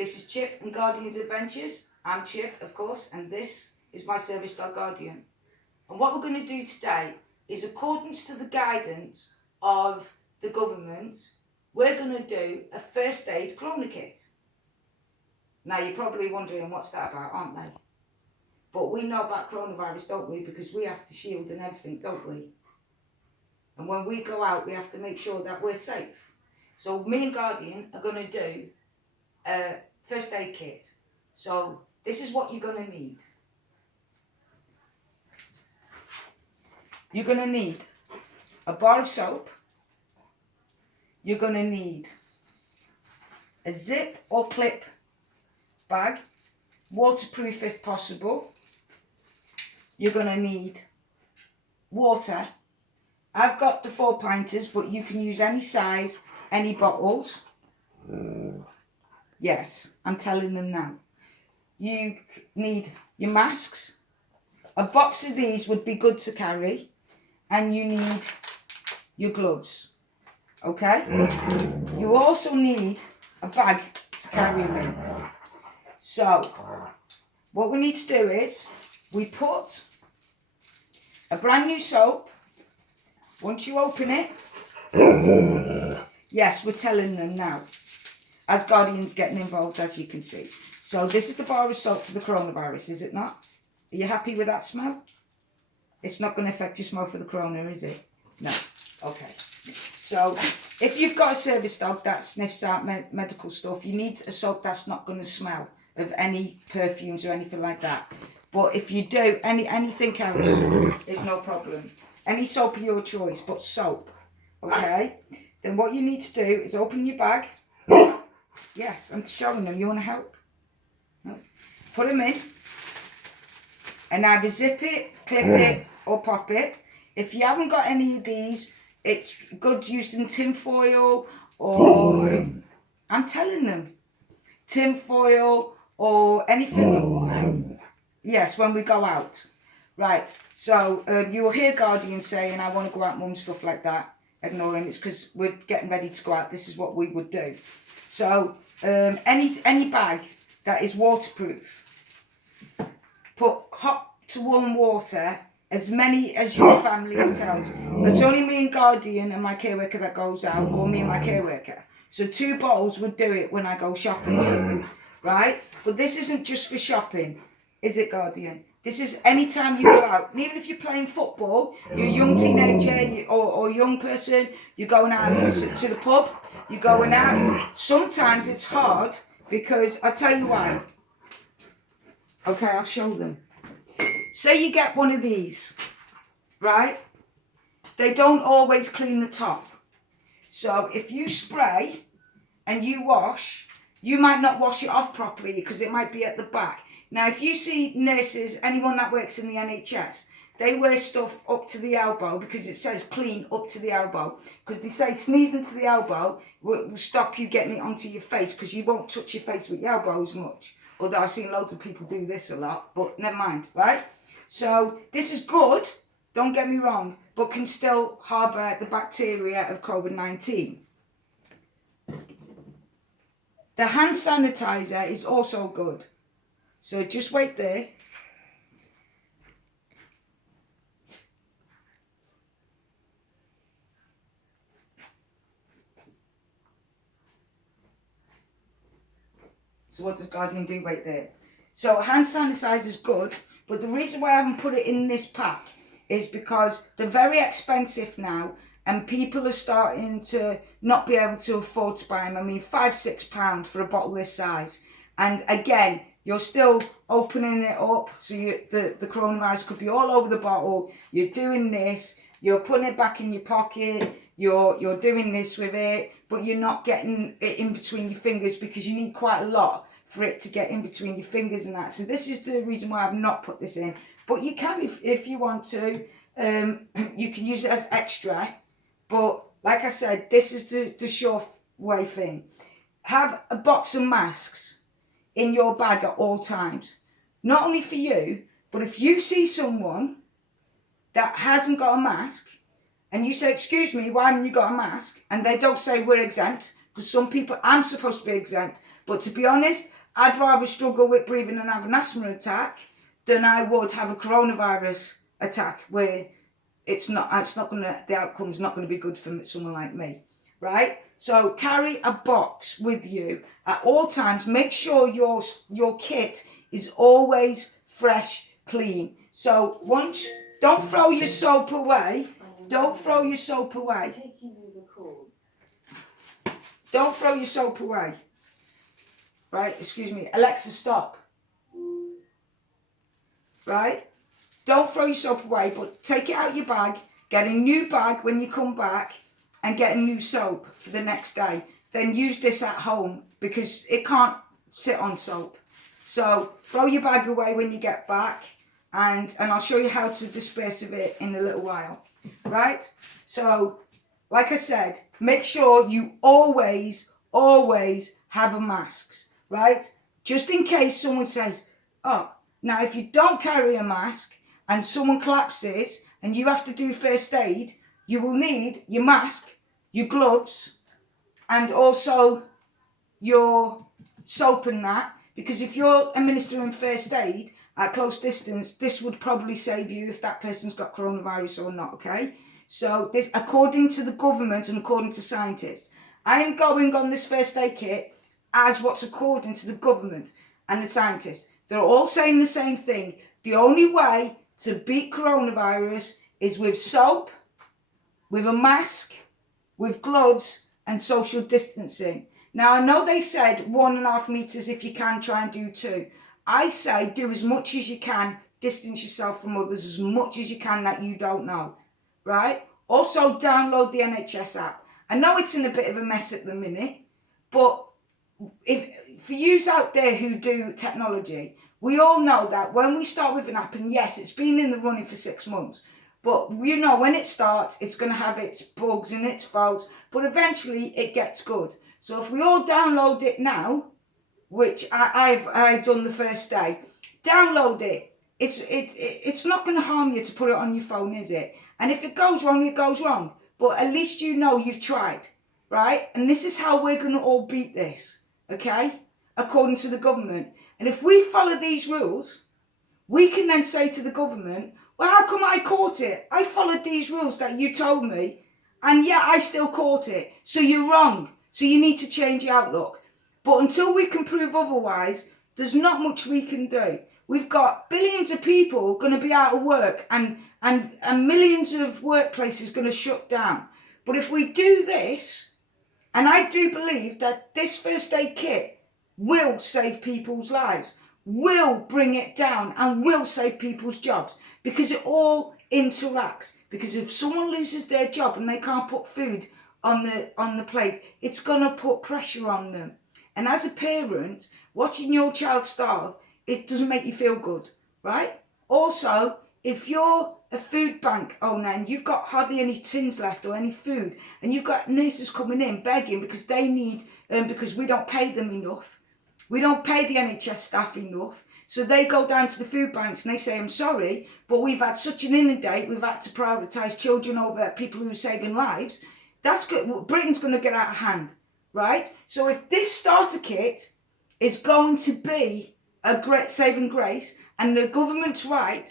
This is Chip and Guardian's Adventures. I'm Chip, of course, and this is my service dog Guardian. And what we're going to do today is, accordance to the guidance of the government, we're going to do a first aid corona kit. Now, you're probably wondering what's that about, aren't they? But we know about coronavirus, don't we? Because we have to shield and everything, don't we? And when we go out, we have to make sure that we're safe. So me and Guardian are going to do a first aid kit. So this is what you're going to need. You're going to need a bar of soap. You're going to need a zip or clip bag, waterproof if possible. You're going to need water. I've got the 4 pinters, but you can use any size, any bottles. Yes, I'm telling them now. You need your masks. A box of these would be good to carry. And you need your gloves. Okay? You also need a bag to carry them in. So, what we need to do is, we put a brand new soap. Once you open it, yes, we're telling them now, as Guardian's getting involved, as you can see. So this is the bar of soap for the coronavirus, is it not? Are you happy with that smell? It's not going to affect your smell for the corona, is it? No. Okay. So if you've got a service dog that sniffs out medical stuff, you need a soap that's not going to smell of any perfumes or anything like that. But if you do anything else, there's no problem. Any soap of your choice, but soap. Okay? Then what you need to do is open your bag. Yes, I'm showing them. You want to help? No. Put them in. And either zip it, clip it, or pop it. If you haven't got any of these, it's good using tin foil or... I'm telling them. Tin foil or anything. Yes, when we go out. Right, so you will hear Guardian saying, I want to go out, mum, stuff like that. Ignoring it's because we're getting ready to go out. This is what we would do. So any bag that is waterproof, put hot to warm water, as many as your family hotels. It's only me and Guardian and my care worker that goes out, or me and my care worker. So 2 bottles would do it when I go shopping, right? But this isn't just for shopping, is it, Guardian? This is any time you go out. And even if you're playing football, you're a young teenager or young person, you're going out to the pub, you're going out. Sometimes it's hard because, I'll tell you why. Okay, I'll show them. Say you get one of these, right? They don't always clean the top. So if you spray and you wash, you might not wash it off properly because it might be at the back. Now, if you see nurses, anyone that works in the NHS, they wear stuff up to the elbow because it says clean up to the elbow. Because they say sneezing to the elbow will stop you getting it onto your face because you won't touch your face with your elbow as much. Although I've seen loads of people do this a lot, but never mind, right? So this is good, don't get me wrong, but can still harbour the bacteria of COVID-19. The hand sanitizer is also good. So just wait there. So what does Guardian do? Wait there. So hand sanitizer is good, but the reason why I haven't put it in this pack is because they're very expensive now, and people are starting to not be able to afford to buy them. I mean, £5-6 for a bottle this size. And again, you're still opening it up, so the coronavirus could be all over the bottle. You're doing this, you're putting it back in your pocket, you're doing this with it, but you're not getting it in between your fingers because you need quite a lot for it to get in between your fingers and that. So this is the reason why I've not put this in. But you can, if you want to, you can use it as extra. But like I said, this is the sure way thing. Have a box of masks in your bag at all times. Not only for you, but if you see someone that hasn't got a mask and you say, excuse me, why haven't you got a mask? And they don't say we're exempt, because some people, I'm supposed to be exempt, But to be honest, I'd rather struggle with breathing and have an asthma attack than I would have a coronavirus attack where the outcome's not going to be good for someone like me, right? So carry a box with you at all times. Make sure your kit is always fresh, clean. So don't throw your soap away. Don't throw your soap away. Don't throw your soap away. Right, excuse me. Alexa, stop. Right? Don't throw your soap away, but take it out your bag, get a new bag when you come back, and get a new soap for the next day. Then use this at home because it can't sit on soap. So throw your bag away when you get back, and I'll show you how to dispose of it in a little while. Right? So, like I said, make sure you always have a mask. Right? Just in case someone says, oh, now if you don't carry a mask and someone collapses and you have to do first aid, you will need your mask, your gloves, and also your soap and that, because if you're administering first aid at close distance, this would probably save you if that person's got coronavirus or not, okay? So this, according to the government and according to scientists, I am going on this first aid kit as what's according to the government and the scientists. They're all saying the same thing. The only way to beat coronavirus is with soap, with a mask, with gloves, and social distancing. Now, I know they said 1.5 meters if you can, try and do 2. I say do as much as you can, distance yourself from others as much as you can that you don't know, right? Also, download the NHS app. I know it's in a bit of a mess at the minute, but for yous out there who do technology, we all know that when we start with an app, and yes, it's been in the running for 6 months, but you know when it starts, it's going to have its bugs and its faults, but eventually it gets good. So if we all download it now, which I've done the first day, download it. It's not going to harm you to put it on your phone, is it? And if it goes wrong, it goes wrong. But at least you know you've tried, right? And this is how we're going to all beat this, okay? According to the government. And if we follow these rules, we can then say to the government, well, how come I caught it? I followed these rules that you told me, and yet I still caught it. So you're wrong. So you need to change your outlook. But until we can prove otherwise, there's not much we can do. We've got billions of people going to be out of work and millions of workplaces going to shut down. But if we do this, and I do believe that this first aid kit will save people's lives, will bring it down and will save people's jobs, because it all interacts. Because if someone loses their job and they can't put food on the plate, it's going to put pressure on them. And as a parent, watching your child starve, it doesn't make you feel good, right? Also, if you're a food bank owner and you've got hardly any tins left or any food, and you've got nurses coming in begging because they need, because we don't pay them enough, we don't pay the NHS staff enough, so they go down to the food banks and they say, I'm sorry, but we've had such an inundate, we've had to prioritise children over people who are saving lives. That's good. Britain's going to get out of hand, right? So if this starter kit is going to be a great saving grace, and the government's right